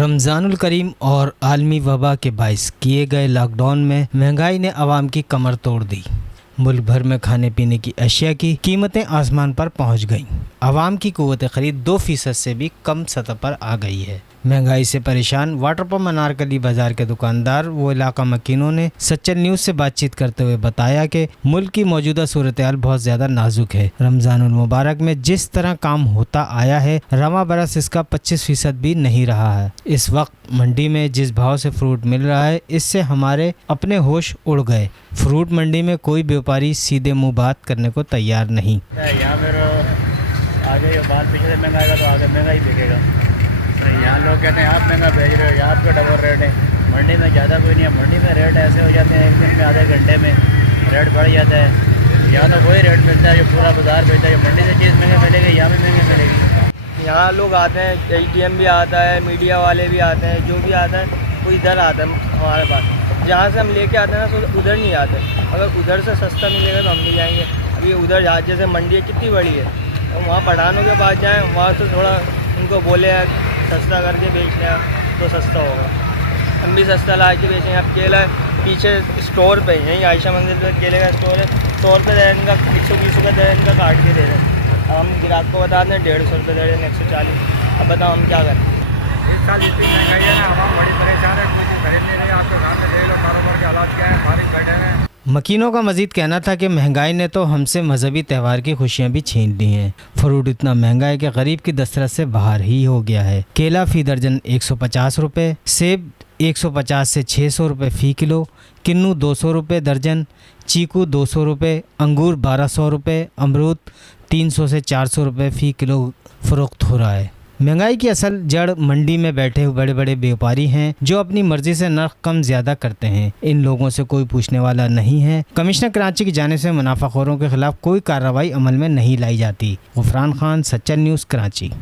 रमज़ानुल करीम और आलमी वबा के बाइस किए गए लॉकडाउन में महंगाई ने आवाम की कमर तोड़ दी। मुल्क भर में खाने पीने की अशिया की कीमतें आसमान पर पहुंच गईं। आवाम की कुव्वत खरीद 2% से भी कम सतह पर आ गई है। महंगाई से परेशान वाटर पंप अनारकली बाजार के दुकानदार व इलाका मकीनों ने सच्चर न्यूज़ से बातचीत करते हुए बताया कि मुल्क की मौजूदा सूरत हाल बहुत ज़्यादा नाजुक है। रमज़ानुल मुबारक में जिस तरह काम होता आया है, रवां बरस इसका 25% भी नहीं रहा है। इस वक्त मंडी में जिस भाव से फ्रूट मिल रहा है, इससे हमारे अपने होश उड़ गए। फ्रूट मंडी में कोई व्यापारी सीधे मुँह बात करने को तैयार नहीं। आगे बाल पीछे महंगा आएगा तो आगे महंगा ही बिकेगा। यहाँ लोग कहते हैं आप महंगा भेज रहे हो, यहाँ आपका डबल रेट है। मंडी में ज़्यादा कोई नहीं है। मंडी में रेट ऐसे हो जाते हैं, एक दिन में आधे घंटे में रेट बढ़ जाता है। यहाँ तो वही रेट मिलता है जो पूरा बाजार बेचता है। मंडी से चीज़ महंगी मिलेगी, यहाँ भी महंगी मिलेगी। यहाँ लोग आते हैं, ATM भी आता है, मीडिया वाले भी आते हैं, जो भी आता है वो इधर आता है हमारे पास। जहाँ से हम लेके आते हैं ना तो उधर नहीं आते। अगर उधर से सस्ता मिलेगा तो हम नहीं जाएंगे। अभी उधर जैसे मंडी कितनी बड़ी है, और वहाँ पठानों के पास जाएँ, वहाँ से थोड़ा उनको बोले सस्ता करके बेचना तो सस्ता होगा। हम भी सस्ता ला के बेचेंगे। अब केला पीछे स्टोर पे यहीं आयशा मंदिर पे केले का स्टोर है, 100 रुपये दर्जन का, 120 रुपये दर्जन का काट के दे रहे हैं। अब हम ग्राहक को बता दें 150 रुपये दर्जन, 140। अब बताओ हम क्या करें। इस साल इतनी महंगाई है ना, हम बड़ी परेशान है। कोई चीज़ खरीद नहीं रही। आपके सामने देख लो कारोबार के हालात क्या है। बारिश बैठे हैं। मकीनों का मजीद कहना था कि महंगाई ने तो हमसे मजहबी त्यौहार की खुशियां भी छीन ली हैं। फ्रूट इतना महंगा है कि गरीब की दस्तरस से बाहर ही हो गया है। केला फी दर्जन 150 रुपये, सेब 150 से 600 रुपये फ़ी किलो, किन्नू 200 रुपये दर्जन, चीकू 200 रुपये, अंगूर 1200 रुपये, अमरूद 300 से 400 रुपये फ़ी किलो फ़रोख्त हो रहा है। महंगाई की असल जड़ मंडी में बैठे हुए बड़े बड़े व्यापारी हैं, जो अपनी मर्जी से नर्ख कम ज्यादा करते हैं। इन लोगों से कोई पूछने वाला नहीं है। कमिश्नर कराची की जानिब से मुनाफाखोरों के खिलाफ कोई कार्रवाई अमल में नहीं लाई जाती। गुफरान खान, सच्चर न्यूज़, कराची।